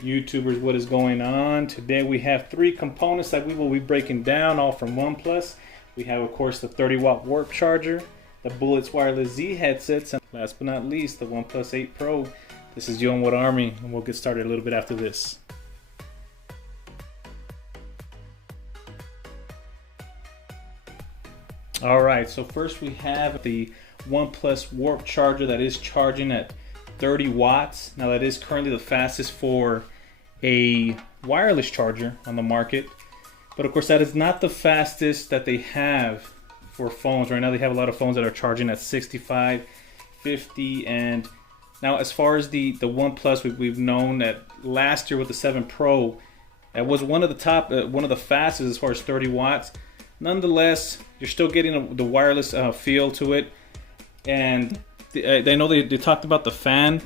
YouTubers, what is going on? Today we have 3 components that we will be breaking down, all from OnePlus. We have, of course, the 30-watt Warp charger, the Bullets Wireless Z headsets, and last but not least, the OnePlus 8 Pro. This is U-N-wutarmy, and we'll get started a little bit after this. Alright, so first we have the OnePlus Warp charger that is charging at 30 watts. Now that is currently the fastest for a wireless charger on the market. But of course that is not the fastest that they have for phones. Right now they have a lot of phones that are charging at 65, 50, and now as far as the OnePlus, we've known that last year with the 7 Pro, that was one of the top, one of the fastest as far as 30 watts. Nonetheless, you're still getting the wireless feel to it. And I know they talked about the fan.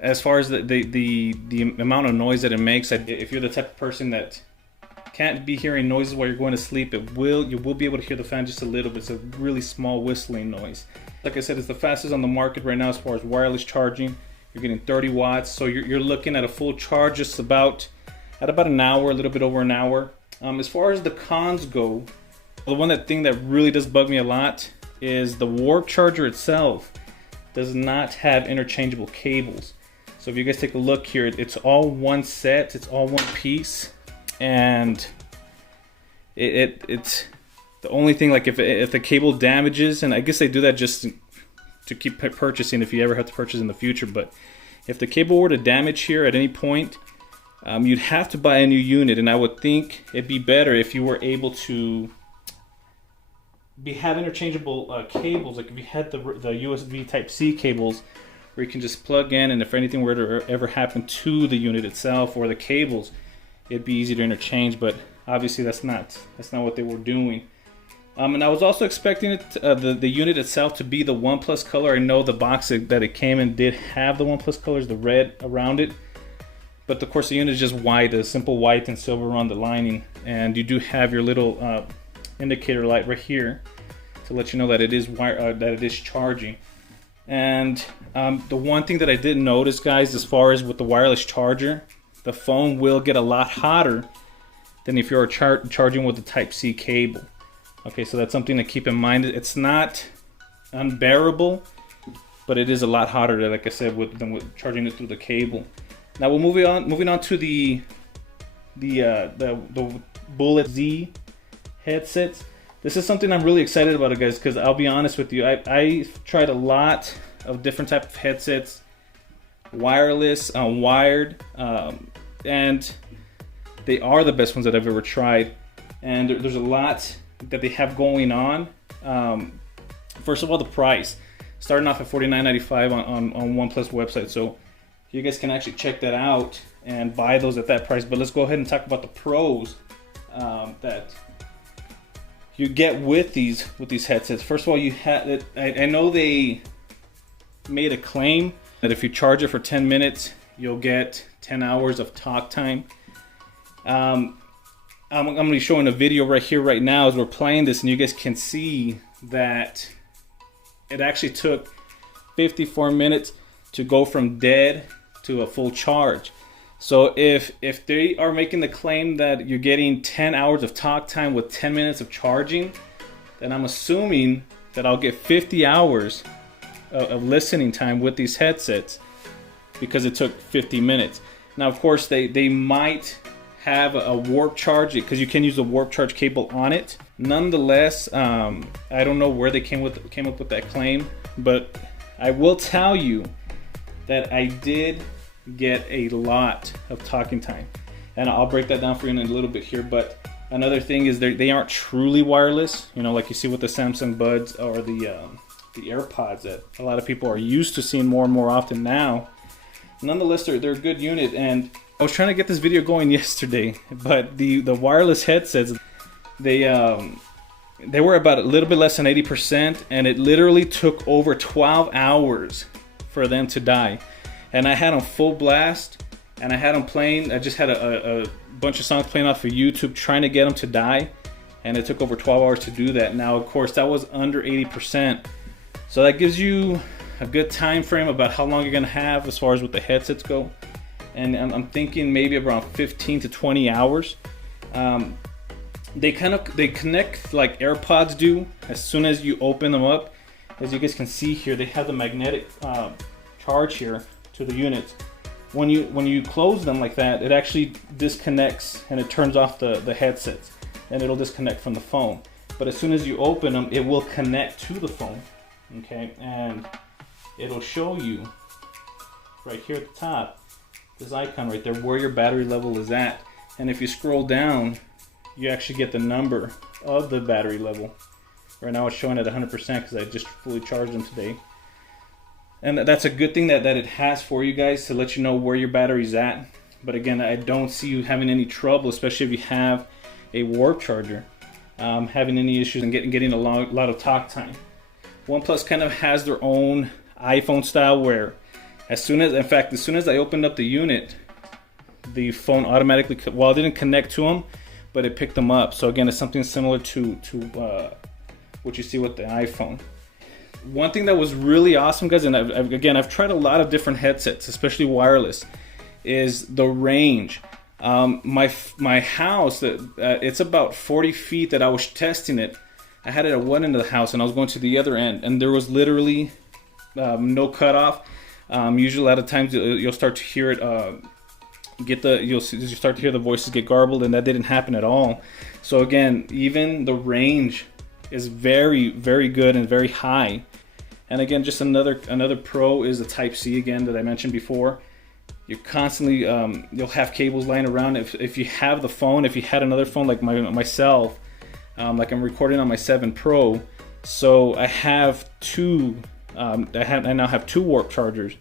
As far as the amount of noise that it makes, if you're the type of person that can't be hearing noises while you're going to sleep, you will be able to hear the fan just a little bit. It's a really small whistling noise. Like I said, it's the fastest on the market right now as far as wireless charging. You're getting 30 watts, so you're looking at a full charge just about an hour, a little bit over an hour. As far as the cons go, the thing that really does bug me a lot is the Warp charger itself does not have interchangeable cables. So if you guys take a look here, it's all one set, it's all one piece, and it's the only thing, like if the cable damages, and I guess they do that just to keep purchasing if you ever have to purchase in the future, but if the cable were to damage here at any point, you'd have to buy a new unit, and I would think it'd be better if you were able to have interchangeable cables, like if you had the USB Type-C cables where you can just plug in, and if anything were to ever happen to the unit itself or the cables, it'd be easy to interchange. But obviously that's not what they were doing. And I was also expecting it the unit itself to be the OnePlus color. I know the box that it came in did have the OnePlus colors, the red around it, but of course the unit is just white, a simple white and silver on the lining, and you do have your little indicator light right here to let you know that it is charging. And the one thing that I did notice, guys, as far as with the wireless charger, the phone will get a lot hotter than if you're charging with the Type-C cable. Okay, so that's something to keep in mind. It's not unbearable, but it is a lot hotter, like I said, than with charging it through the cable. Now we're moving on to the Bullet Z headsets. This is something I'm really excited about, guys, because I'll be honest with you, I tried a lot of different type of headsets, wireless, wired, and they are the best ones that I've ever tried. And there's a lot that they have going on. First of all, the price, starting off at $49.95 on OnePlus website, so you guys can actually check that out and buy those at that price. But let's go ahead and talk about the pros that you get with these headsets. First of all, I know they made a claim that if you charge it for 10 minutes, you'll get 10 hours of talk time. I'm going to be showing a video right here, right now, as we're playing this, and you guys can see that it actually took 54 minutes to go from dead to a full charge. So if they are making the claim that you're getting 10 hours of talk time with 10 minutes of charging, then I'm assuming that I'll get 50 hours of listening time with these headsets because it took 50 minutes. Now, of course, they might have a Warp charge, because you can use a Warp charge cable on it. Nonetheless, I don't know where they came up with that claim, but I will tell you that I did get a lot of talking time, and I'll break that down for you in a little bit here. But another thing is they aren't truly wireless, you know, like you see with the Samsung Buds or the AirPods that a lot of people are used to seeing more and more often now. Nonetheless, they're a good unit, and I was trying to get this video going yesterday, but the wireless headsets, they were about a little bit less than 80%, and it literally took over 12 hours for them to die. And I had them full blast, and I had them playing. I just had a bunch of songs playing off of YouTube trying to get them to die, and it took over 12 hours to do that. Now, of course, that was under 80%, so that gives you a good time frame about how long you're gonna have as far as with the headsets go. and I'm thinking maybe around 15 to 20 hours. They connect like AirPods do. As soon as you open them up, as you guys can see here, they have the magnetic charge here to the units. When you close them like that, it actually disconnects and it turns off the headsets, and it'll disconnect from the phone. But as soon as you open them, it will connect to the phone, okay? And it'll show you right here at the top, this icon right there, where your battery level is at. And if you scroll down, you actually get the number of the battery level. Right now it's showing at 100% because I just fully charged them today. And that's a good thing that it has for you guys, to let you know where your battery's at. But again, I don't see you having any trouble, especially if you have a Warp charger, having any issues and getting a lot of talk time. OnePlus kind of has their own iPhone style where as soon as I opened up the unit, the phone automatically, well, it didn't connect to them, but it picked them up. So again, it's something similar to what you see with the iPhone. One thing that was really awesome, guys, and I've tried a lot of different headsets, especially wireless, is the range. My house, it's about 40 feet that I was testing it. I had it at one end of the house, and I was going to the other end, and there was literally no cutoff. Usually, a lot of times you'll start to hear it. You start to hear the voices get garbled, and that didn't happen at all. So again, even the range is very, very good and very high. And again, just another pro is the Type-C again that I mentioned before. You're constantly you'll have cables lying around. If you have the phone, if you had another phone like myself, like I'm recording on my 7 Pro, so I have two. I now have 2 Warp chargers,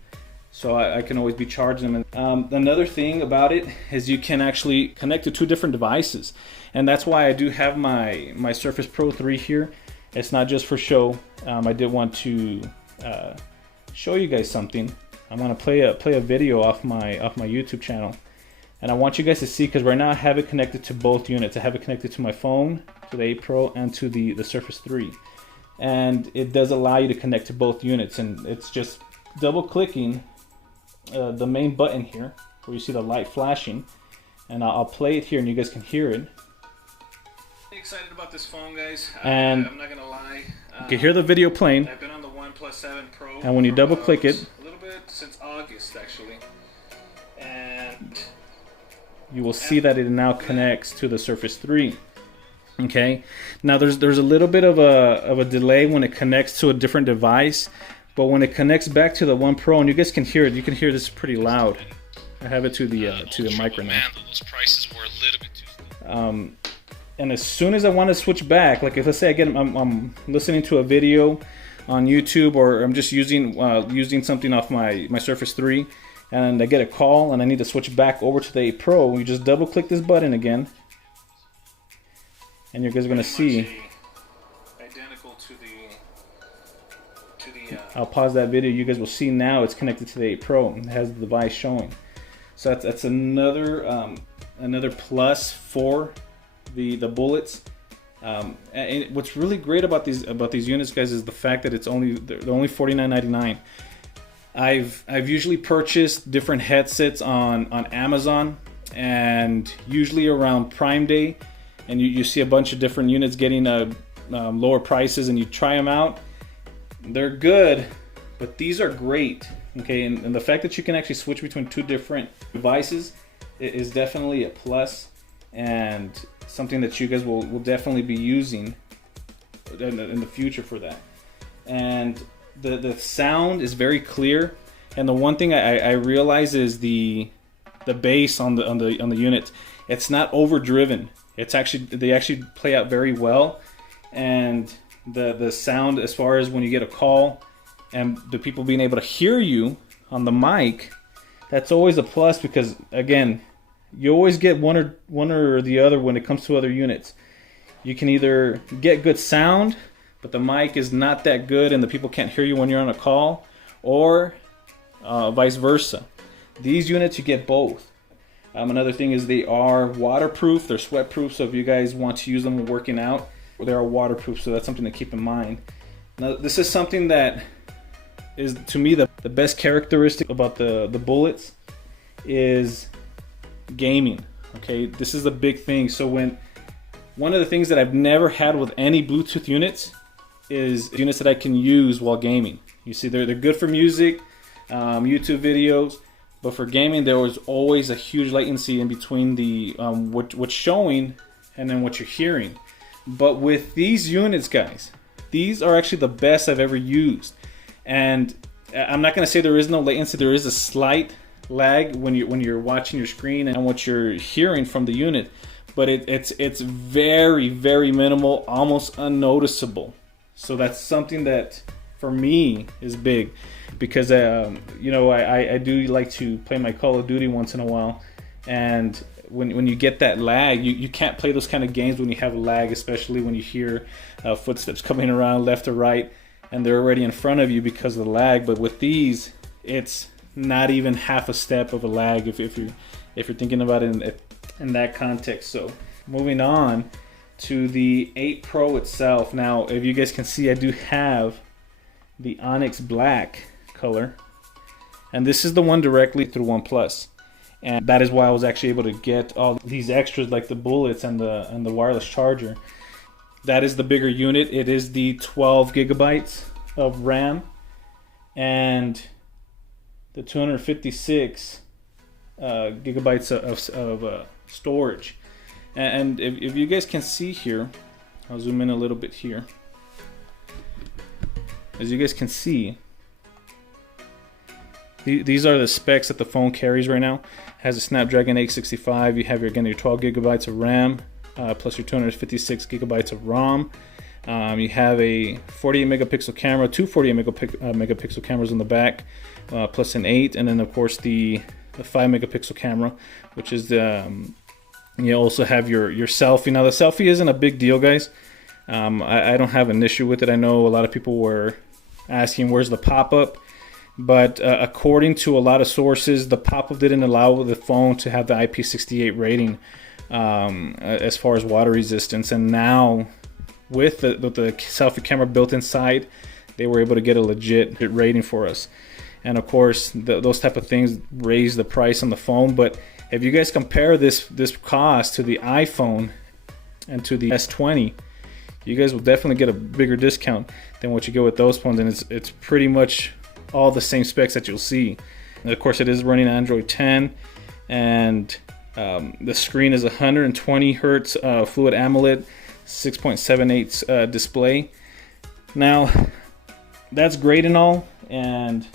so I can always be charging them. Another thing about it is you can actually connect to 2 different devices, and that's why I do have my Surface Pro 3 here. It's not just for show. I did want to show you guys something. I'm gonna play a video off my YouTube channel, and I want you guys to see, because right now I have it connected to both units. I have it connected to my phone, to the 8 Pro, and to the Surface 3. And it does allow you to connect to both units, and it's just double clicking the main button here where you see the light flashing, and I'll play it here and you guys can hear it. Excited about this phone, guys. And I'm not gonna lie, you can hear the video playing. I've been on the OnePlus 7 Pro, and when you double click it, a little bit since August actually, and you will see that it now connects to the Surface 3. Okay, now there's a little bit of a delay when it connects to a different device, but when it connects back to the One Pro, and you guys can hear it, you can hear this pretty loud. I have it to the mic right now. Those prices were a little bit too. And as soon as I want to switch back, like if let's say again I'm listening to a video on YouTube, or I'm just using something off my Surface 3, and I get a call and I need to switch back over to the 8 Pro, you just double click this button again, and you guys are going to see identical to the I'll pause that video. You guys will see now it's connected to the 8 Pro. It has the device showing. So that's another plus for the bullets. And what's really great about these units, guys, is the fact that they're only $49.99. I've usually purchased different headsets on Amazon, and usually around Prime Day, and you see a bunch of different units getting lower prices, and you try them out. They're good, but these are great. Okay, and the fact that you can actually switch between 2 different devices is definitely a plus, and something that you guys will definitely be using in the future for that. And the sound is very clear, and the one thing I realize is the bass on the unit. It's not overdriven. They actually play out very well, and the sound, as far as when you get a call and the people being able to hear you on the mic, that's always a plus, because again, you always get one or the other when it comes to other units. You can either get good sound, but the mic is not that good and the people can't hear you when you're on a call, or vice versa. These units, you get both. Another thing is they are waterproof, they're sweat proof, so if you guys want to use them when working out, they are waterproof, so that's something to keep in mind. Now, this is something that is, to me, the best characteristic about the bullets, is gaming. Okay, this is a big thing. So one of the things that I've never had with any Bluetooth units is units that I can use while gaming. You see, they're good for music, YouTube videos, but for gaming there was always a huge latency in between the what's showing and then what you're hearing. But with these units, guys, these are actually the best I've ever used. And I'm not going to say there is no latency. There is a slight lag when you're watching your screen and what you're hearing from the unit, but it's very, very minimal, almost unnoticeable. So that's something that for me is big, because you know, I do like to play my Call of Duty once in a while, and when you get that lag, you can't play those kind of games when you have a lag, especially when you hear footsteps coming around left or right and they're already in front of you because of the lag. But with these, it's not even half a step of a lag if you're thinking about it in that context. So moving on to the 8 Pro itself. Now, if you guys can see, I do have the Onyx Black color, and this is the one directly through OnePlus, and that is why I was actually able to get all these extras like the bullets and the wireless charger. That is the bigger unit. It is the 12 gigabytes of RAM and the 256 gigabytes of storage. And if you guys can see here, I'll zoom in a little bit here. As you guys can see, these are the specs that the phone carries right now. It has a Snapdragon 865. You have your 12 gigabytes of RAM, plus your 256 gigabytes of ROM. You have a 48 megapixel camera, two 48 megapixel cameras on the back, plus an 8, and then of course the 5 megapixel camera, which is the you also have your selfie. Now the selfie isn't a big deal, guys. I don't have an issue with it. I know a lot of people were asking where's the pop-up, but according to a lot of sources, the pop-up didn't allow the phone to have the IP68 rating as far as water resistance. And now with the selfie camera built inside, they were able to get a legit rating for us. And of course, those type of things raise the price on the phone. But if you guys compare this cost to the iPhone and to the S20, you guys will definitely get a bigger discount than what you get with those phones, and it's pretty much all the same specs that you'll see. And of course, it is running Android 10, and the screen is 120 hertz Fluid AMOLED 6.78 display. Now, that's great and all, and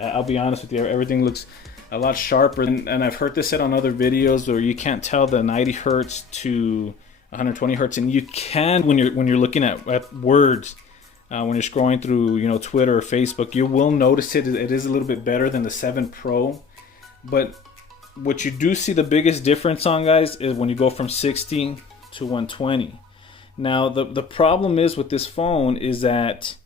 I'll be honest with you, everything looks a lot sharper. And I've heard this said on other videos where you can't tell the 90 hertz to 120 hertz, and you can when you're looking at words. When you're scrolling through, Twitter or Facebook, you will notice it is a little bit better than the 7 Pro. But what you do see the biggest difference on, guys, is when you go from 60 to 120. Now, the problem is with this phone is that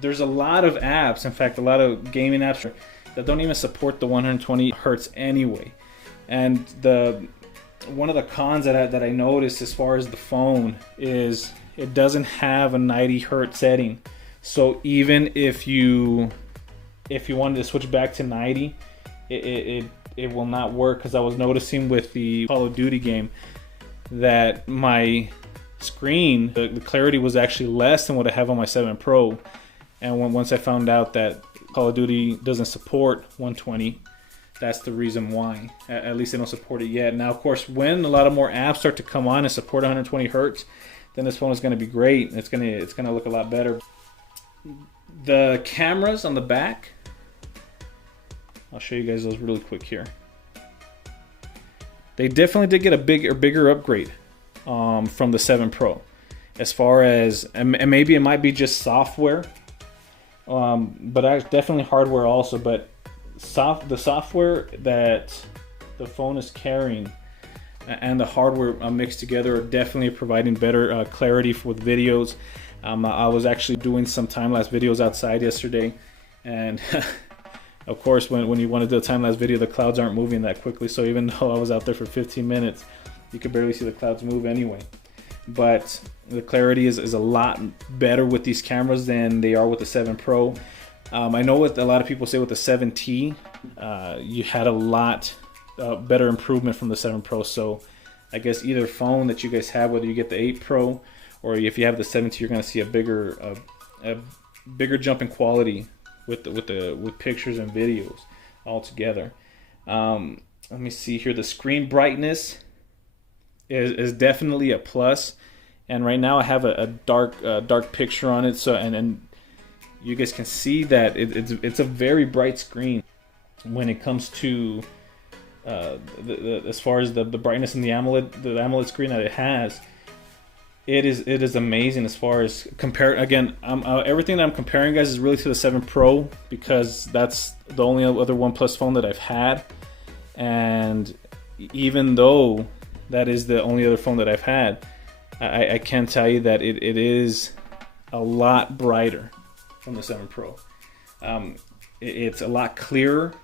there's a lot of apps, in fact, a lot of gaming apps that don't even support the 120 hertz anyway. And one of the cons that I noticed as far as the phone is it doesn't have a 90 hertz setting. So even if you wanted to switch back to 90, it will not work, because I was noticing with the Call of Duty game that my screen, the clarity was actually less than what I have on my 7 Pro. And once I found out that Call of Duty doesn't support 120, that's the reason why. At least they don't support it yet. Now, of course, when a lot of more apps start to come on and support 120 hertz, then this phone is going to be great. It's going to look a lot better. The cameras on the back, I'll show you guys those really quick here. They definitely did get a bigger upgrade from the 7 Pro. As far as, and maybe it might be just software, but definitely hardware also. But the software that the phone is carrying and the hardware mixed together are definitely providing better clarity with videos. I was actually doing some time-lapse videos outside yesterday, and of course when you want to do a time-lapse video, the clouds aren't moving that quickly. So even though I was out there for 15 minutes, you could barely see the clouds move anyway. But the clarity is a lot better with these cameras than they are with the 7 Pro. I know what a lot of people say with the 7T, you had a lot better improvement from the 7 Pro. So I guess either phone that you guys have, whether you get the 8 Pro or if you have the 7T, you're going to see a bigger jump in quality with pictures and videos altogether. Let me see here. The screen brightness is definitely a plus, and right now I have a dark picture on it. So and you guys can see that it's a very bright screen when it comes to as far as the brightness in the AMOLED screen that it has. It is amazing as far as compare. Again, everything that I'm comparing, guys, is really to the 7 Pro because that's the only other OnePlus phone that I've had. And even though that is the only other phone that I've had, I can tell you that it is a lot brighter from the 7 Pro. It's a lot clearer,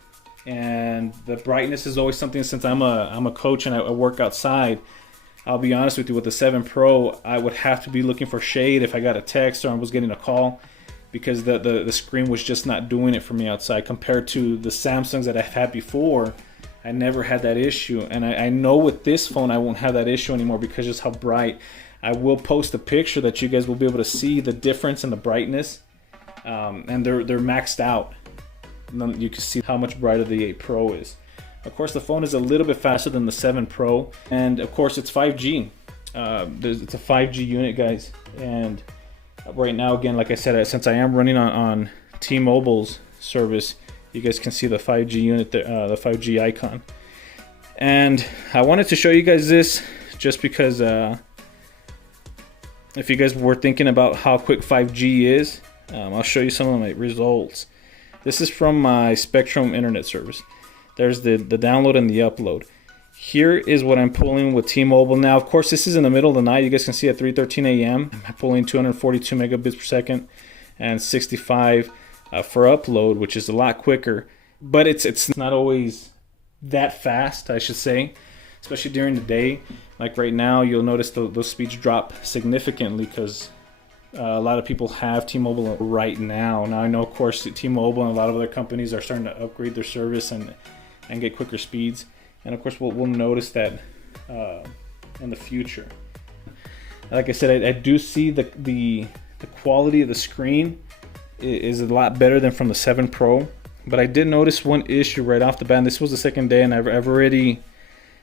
and the brightness is always something. Since I'm a coach and I work outside, I'll be honest with you, with the 7 Pro, I would have to be looking for shade if I got a text or I was getting a call, because the screen was just not doing it for me outside. Compared to the Samsungs that I've had before, I never had that issue. And I know with this phone I won't have that issue anymore because just how bright. I will post a picture that you guys will be able to see the difference in the brightness. And they're maxed out. And then you can see how much brighter the 8 Pro is. Of course, the phone is a little bit faster than the 7 Pro, and of course it's 5G. It's a 5G unit, guys. And right now, again, like I said, since I am running on T-Mobile's service, you guys can see the 5G unit there, the 5G icon. And I wanted to show you guys this just because if you guys were thinking about how quick 5G is, I'll show you some of my results. This is from my Spectrum internet service. There's the download and the upload. Here is what I'm pulling with T-Mobile. Now, of course, this is in the middle of the night. You guys can see at 3:13 a.m. I'm pulling 242 megabits per second and 65 for upload, which is a lot quicker. But it's not always that fast, I should say, especially during the day. Like right now, you'll notice those speeds drop significantly because a lot of people have T-Mobile right now. Now, I know, of course, T-Mobile and a lot of other companies are starting to upgrade their service and get quicker speeds. And of course, we'll notice that in the future. Like I said, I do see the quality of the screen is a lot better than from the 7 Pro. But I did notice one issue right off the bat. And this was the second day, and I've already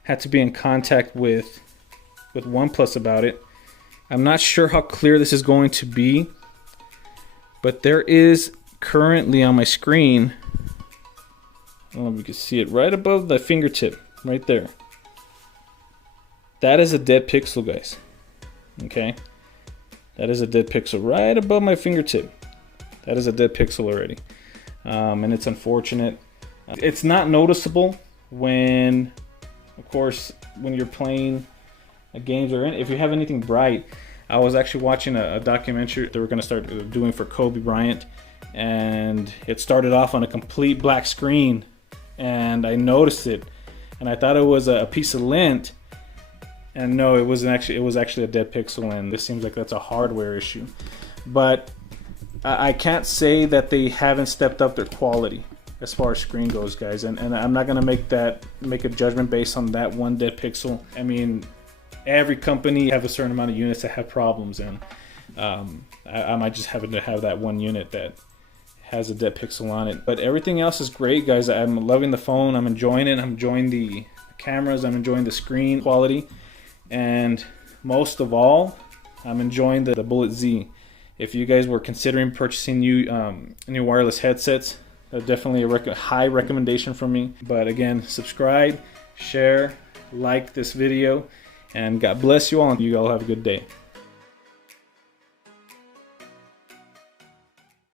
had to be in contact with OnePlus about it. I'm not sure how clear this is going to be, but there is currently on my screen, I don't know if you can see it, right above the fingertip, right there. That is a dead pixel, guys. Okay? That is a dead pixel right above my fingertip. That is a dead pixel already. And it's unfortunate. It's not noticeable when, of course, when you're playing games or if you have anything bright. I was actually watching a documentary they were going to start doing for Kobe Bryant, and it started off on a complete black screen, and I noticed it, and I thought it was a piece of lint, and no, it wasn't actually. It was actually a dead pixel, and this seems like that's a hardware issue. But I can't say that they haven't stepped up their quality as far as screen goes, guys, and I'm not going to make a judgment based on that one dead pixel. I mean, every company have a certain amount of units that have problems, and I might just happen to have that one unit that has a dead pixel on it. But everything else is great, guys. I'm loving the phone. I'm enjoying it. I'm enjoying the cameras. I'm enjoying the screen quality. And most of all, I'm enjoying the Bullet Z. If you guys were considering purchasing new wireless headsets, definitely a high recommendation from me. But again, subscribe, share, like this video, and God bless you all, and you all have a good day.